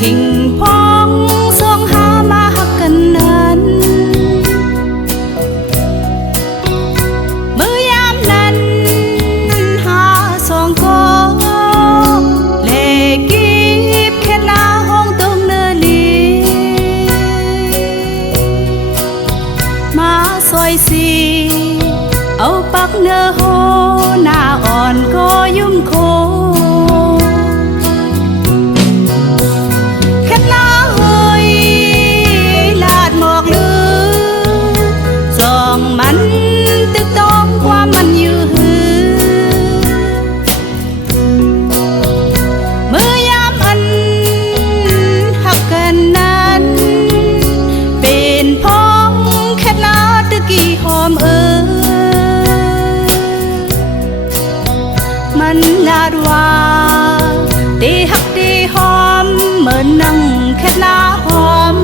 ขิงพองสวงหามาหักกันนั้นมือยามนั้นหาสองก็เลกีบแค่ลาห้องตรงเนลีมาซอยสีเอาปักเนื้อโหหน้าอ่อนก็ยุ่มโคมันลาดว่าตีหักตีหอมเหมือนนั่งแค่ลาหอม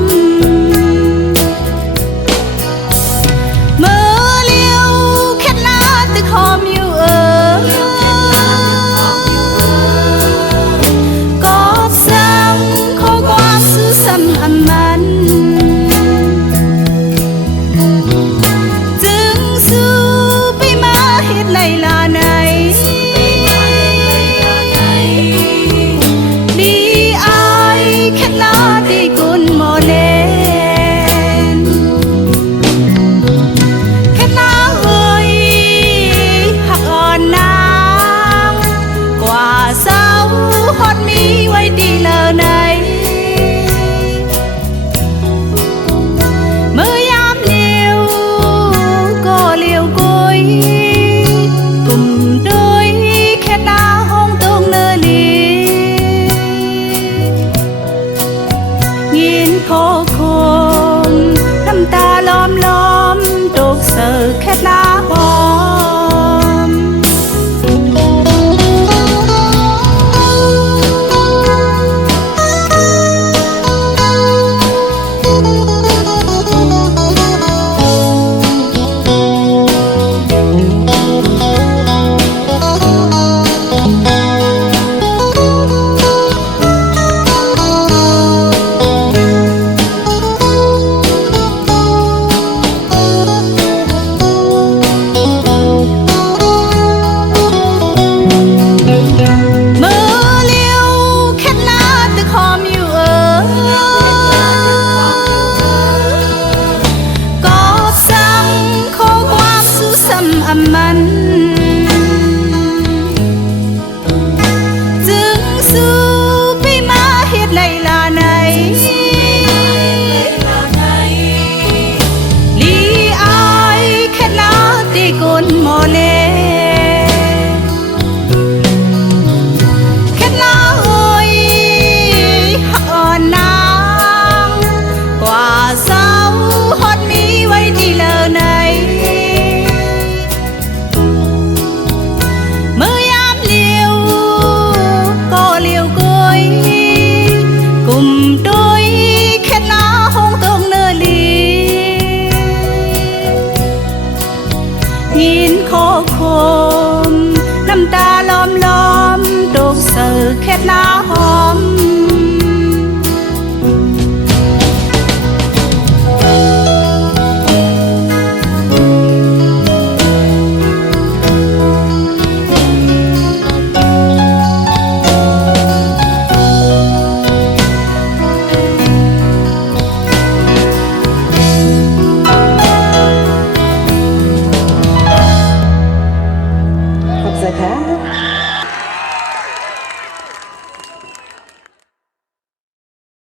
เมื่อเลี้ยวแค่ลาตึกหอมอยู่ก็สั่งขอความซื่อสัตย์อันมันจึงสู้ไปมาเหตุไหลลาในโคคมน้ำตาล้อมล้อมตกเสือแค่ลาหอมมันจึงสู้ไปมาเหตุไหลลาในลีอายแค่ลาตีกนโมเลแค่ลาเอ้ยหักอ่อนนางกว่าเศร้าฮอดมีไว้ดีเลอในยินโคคมน้ำตาล้อมล้อมตกเสือแค่ลา